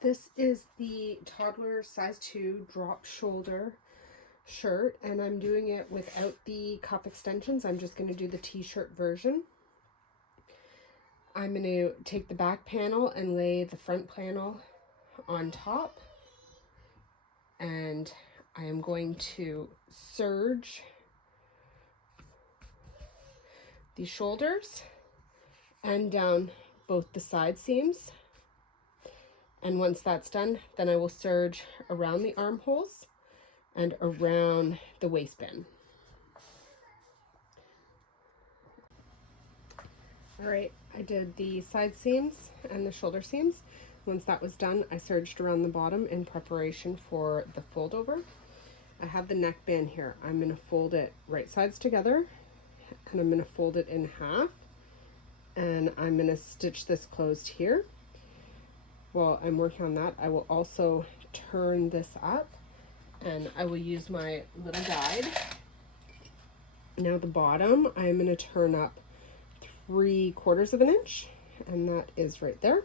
This is the toddler size 2 drop shoulder shirt, and I'm doing it without the cuff extensions. I'm just going to do the t-shirt version. I'm going to take the back panel and lay the front panel on top, and I am going to serge the shoulders and down both the side seams. And once that's done, then I will serge around the armholes and around the waistband. All right, I did the side seams and the shoulder seams. Once that was done, I serged around the bottom in preparation for the fold over. I have the neckband here. I'm going to fold it right sides together, and I'm going to fold it in half, and I'm going to stitch this closed here. While I'm working on that, I will also turn this up, and I will use my little guide. Now the bottom, I'm going to turn up 3/4 of an inch, and that is right there.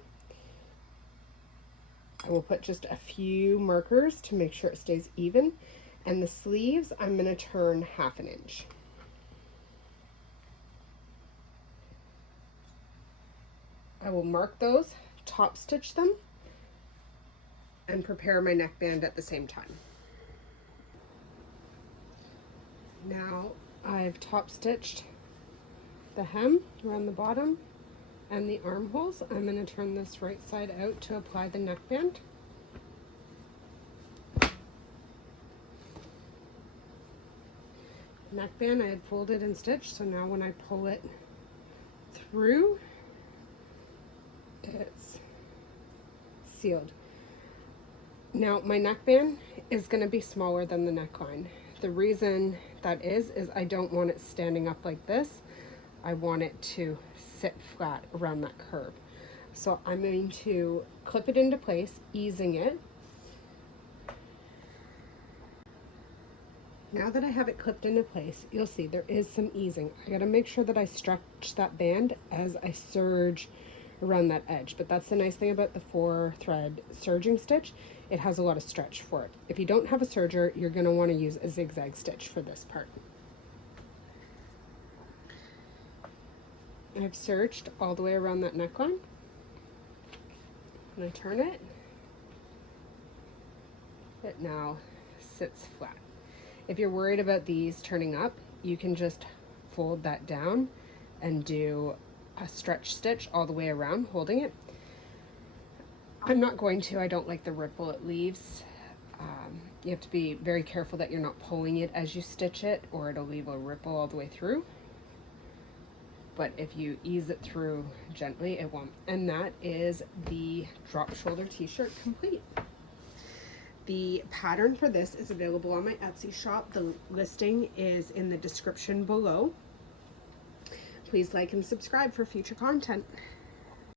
I will put just a few markers to make sure it stays even, and the sleeves I'm going to turn 1/2 inch. I will mark those, top stitch them, and prepare my neckband at the same time. Now I've top stitched the hem around the bottom and the armholes. I'm going to turn this right side out to apply the neckband. Neckband I had folded and stitched, so now when I pull it through, it's sealed. Now my neckband is going to be smaller than the neckline. The reason that is I don't want it standing up like this. I want it to sit flat around that curve. So I'm going to clip it into place, easing it. Now that I have it clipped into place, you'll see there is some easing. I gotta make sure that I stretch that band as I serge around that edge. But that's the nice thing about the 4-thread serging stitch. It has a lot of stretch for it. If you don't have a serger, you're gonna wanna use a zigzag stitch for this part. I've serged all the way around that neckline. When I turn it, it now sits flat. If you're worried about these turning up, you can just fold that down and do a stretch stitch all the way around, holding it. I'm not going to. I don't like the ripple it leaves. You have to be very careful that you're not pulling it as you stitch it, or it'll leave a ripple all the way through. But if you ease it through gently, it won't. And that is the drop shoulder t-shirt complete. The pattern for this is available on my Etsy shop. The listing is in the description below. Please like and subscribe for future content.